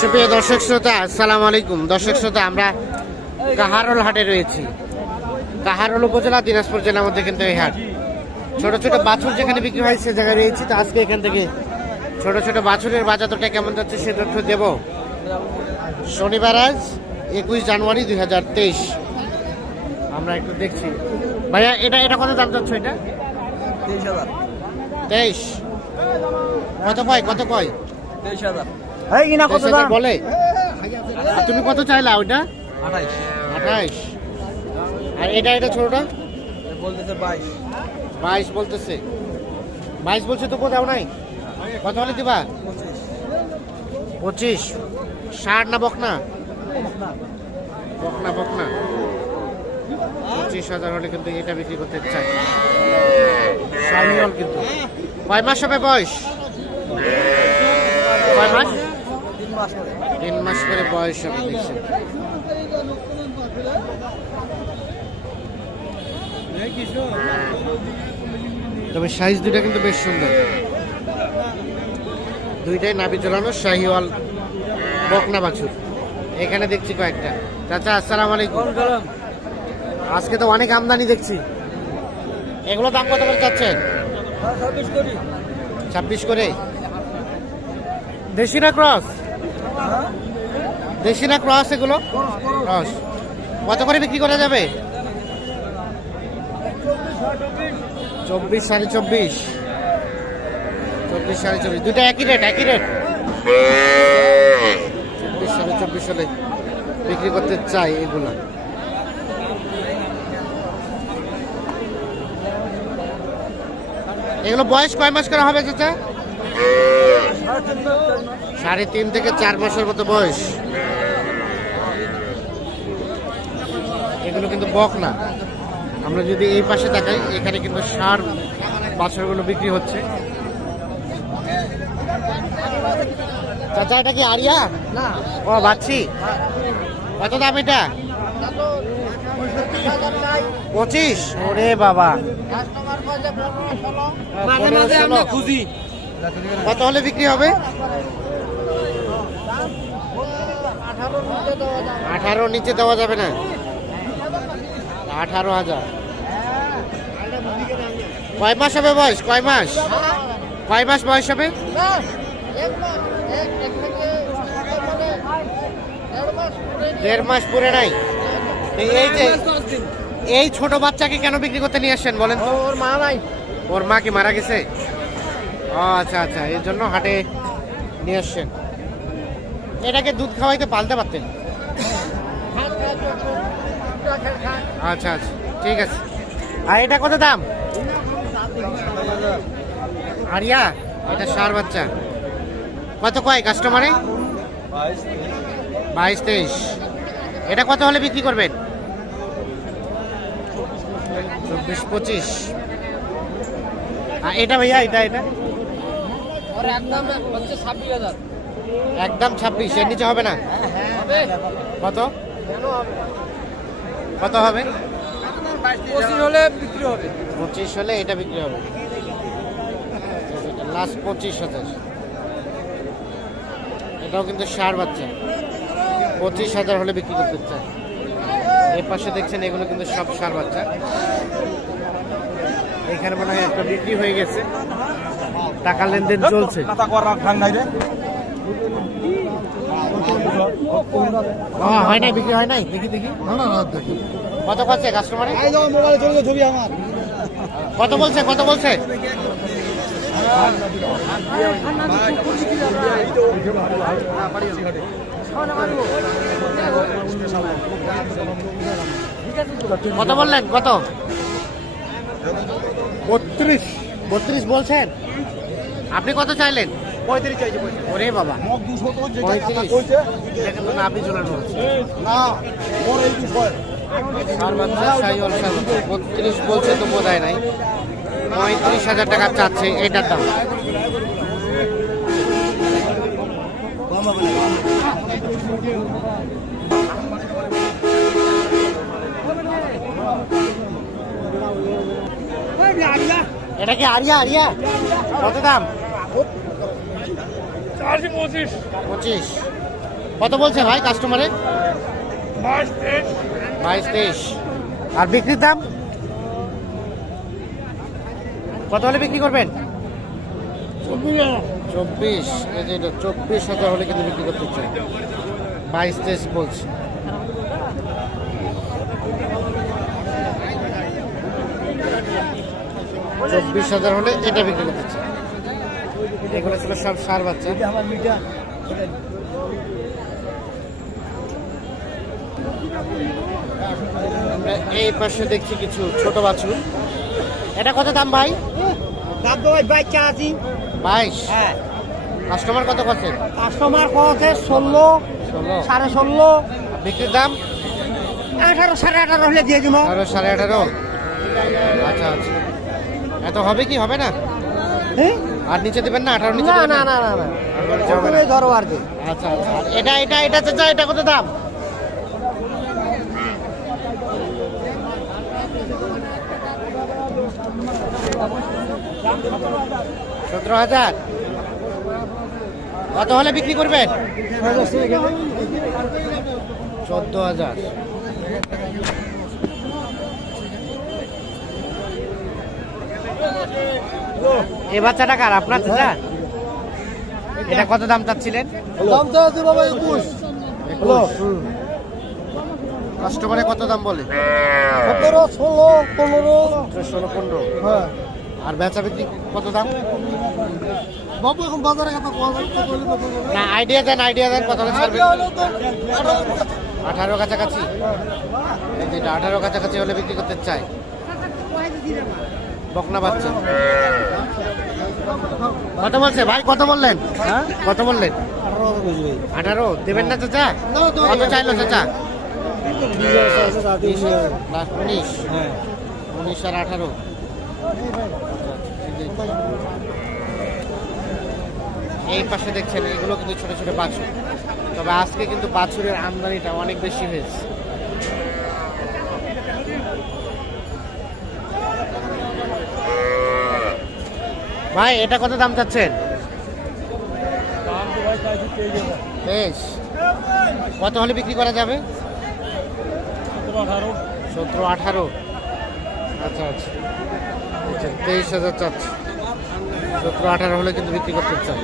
সুপ্রিয় দর্শক শ্রোতা, আসসালামু আলাইকুম। দর্শক শ্রোতা, আমরা কাহারোল হাটে রয়েছি। কাহারোল উপজেলা, দিনাজপুর জেলার মধ্যে কিন্তু এই হাট। ছোট ছোট বাছুর যেখানে বিক্রি হয় সে জায়গায় রয়েছি। তো আজকে এখান থেকে ছোট ছোট বাছুরের বাজার দরটা কেমন যাচ্ছে সে তথ্য দেব। শনিবার আজ 21 জানুয়ারি 2023। আমরা একটু দেখছি ভাইয়া, এটা কত দাম যাচ্ছে? এটা 23। কত কয় 23,000 বলে? আর তুমি কত চাইলা ওইটা? 28। আর এটা ছোটটা বলতেছে 22 বলতেছে। 22 বলছে তো কোথাও নাই। কত হলে দিবা? 25। ষাট না বকনা? বকনা 25,000 হলে কিন্তু এটা বিক্রি করতে চাই। শাহিওয়াল কিন্তু কয় মাস হবে বয়স? কয় মাস? 3 মাস করে বয়স হবে। দেখছেন তবে সাইজ দুইটা কিন্তু বেশ সুন্দর। দুইটাই নাভি ঝোলানো শাহিওয়াল বকনা বাছুর। এখানে দেখছি কয়েকটা। চাচা আসসালামু আলাইকুম। আজকে তো অনেক আমদানি দেখছি। এগুলো দাম কত করে চাচ্ছেন? 26 করে। দেশি না ক্রস? দেশি না ক্রস? এগুলো ক্রস। কত করে বিক্রি করা যাবে? 24, 24.5। 24, 24.5 দুইটা একই রেট? 24, 24.5 হলে বিক্রি করতে চাই এগুলা। এগুলো বয়স কয় মাস করে হবে চাচা? 3.5 থেকে 4 মাসের মতো বয়স। এগুলো কিন্তু বকনা। আমরা যদি এই পাশে তাকাই, এখানে কিন্তু ষাঁড় বাছুরগুলো বিক্রি হচ্ছে। চাচা এটা কি আরিয়া? না, ও বাচ্চি। কত দাম এটা? 25। ওরে বাবা, খুঁজি কত হলে বিক্রি হবে? 18 নিচে দেওয়া যাবে না? 18,000। কয় মাস হবে বয়স? কয় মাস বয়স হবে? 1.5 মাস পুরে নাই। এই যে এই ছোট বাচ্চাকে কেন বিক্রি করতে নিয়ে আসছেন বলেন? ওর মা নাই। ওর মা কি মারা গেছে? ও আচ্ছা, এর জন্য হাটে নিয়ে আসছেন। এটাকে দুধ খাওয়াইতে পালতে পারতেন। আচ্ছা, ঠিক আছে। আর এটা কত দাম? আরিয়া, এটা ষাঁড় বাচ্চা। কত কয় কাস্টমারে? 22, 23। এটা কত হলে বিক্রি করবেন? 24, 25। আর এটা ভাইয়া, এটা একদম 26। এর নিচে হবে না? কত হবে? 25 হলে বিক্রি হবে। 25 হলে এটা বিক্রি হবে। লাস্ট 25,000। এটাও কিন্তু ষাঁড় বাচ্চা। 25,000 হলে বিক্রি করতে চায়। এর পাশে দেখছেন এগুলো কিন্তু সব ষাঁড় বাচ্চা। এখানে মনে হয় একটা বিক্রি হয়ে গেছে, টাকা লেনদেন চলছে। হয় নাই, বিক্রি হয় নাই। দেখি কত করছে কাস্টমারে? কত বলছে? কত বললেন? কত? 32 বলছেন। আপনি কত চাইলেন? 35 চাইছে। ওরে বাবা, 35। এটা কিন্তু নাভি ঝোলানো হচ্ছে। 32 বলছে তো বোধহয় নাই। 35,000 টাকা চাচ্ছে এটার দাম। এটা কি আরিয়া? কত দাম? 25। কত বলছে ভাই কাস্টমারে? 22-23। আর বিক্রির দাম কত হলে বিক্রি করবেন? 24। এই যে এটা 24,000 হলে কিন্তু বিক্রি করতে চাই। 22-23 বলছে। $24,000 হলে এটা বিক্রি করতে চাই। এগুলো ছিল সব সার বাচ্চা। আমরা এই পাশে দেখছি কিছু ছোট বাছুর। এটা কত দাম ভাই? দাম তো ভাই 22 আছি। 22। হ্যাঁ, কাস্টমার কত করছে? কাস্টমার কত? 16, 16.5। বিক্রির দাম 18, 18.5 হলে দিয়ে দিব। 18-18.5। আচ্ছা আচ্ছা, এত হবে কি হবে না? হ্যাঁ, আর নিচে দেবেন না? 18 নিচে না দেবেন না না না না, আর নিচে হবে না? তুমি ধরো আর কি। আচ্ছা আচ্ছা, আর এটা চাচা, এটা কত দাম? $17,000। কত হলে বিক্রি করবেন? 14,000। এই বাচ্চাটা কার? আপনার চাচা? এটা কত দাম চাচ্ছিলেন? দাম তো আছে বাবা 21। 21। কাস্টমারে কত দাম বলে? 17, 16, 15। 16-15। হ্যাঁ আর বেচা বিক্রি কত দাম? বাবু এখন বাজারে কত কত বলি কত বলি? না, আইডিয়া দেন কত হলে ছাড়বেন? 18 কাছাকাছি। এই যে এটা 18 কাছাকাছি হলে বিক্রি করতে চাই। বকনা বাচ্চা। কত বলছে ভাই? কত বললেন? হ্যাঁ, কত বললেন? 18 বুঝি ভাই। 18 দেবেন না চাচা? কত চাইলো চাচা? 19। হ্যাঁ, 19 আর 18। এই পাশে দেখছেন এগুলো কিন্তু ছোট ছোট বাছুর। তবে আজকে কিন্তু বাছুরের আমদানিটা অনেক বেশি হয়েছে। ভাই এটা কত দাম চাচ্ছেন? বেশ, কত হলে বিক্রি করা যাবে? 17-18। আচ্ছা আচ্ছা, 23,000 চাচ্ছে। 17-18 হলে কিন্তু বিক্রি করতে চান।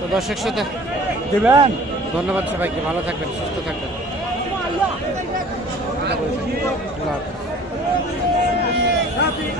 তো দর্শক সাথে দিবেন। ধন্যবাদ সবাইকে, ভালো থাকবেন, সুস্থ থাকবেন। আল্লাহ হাফেজ।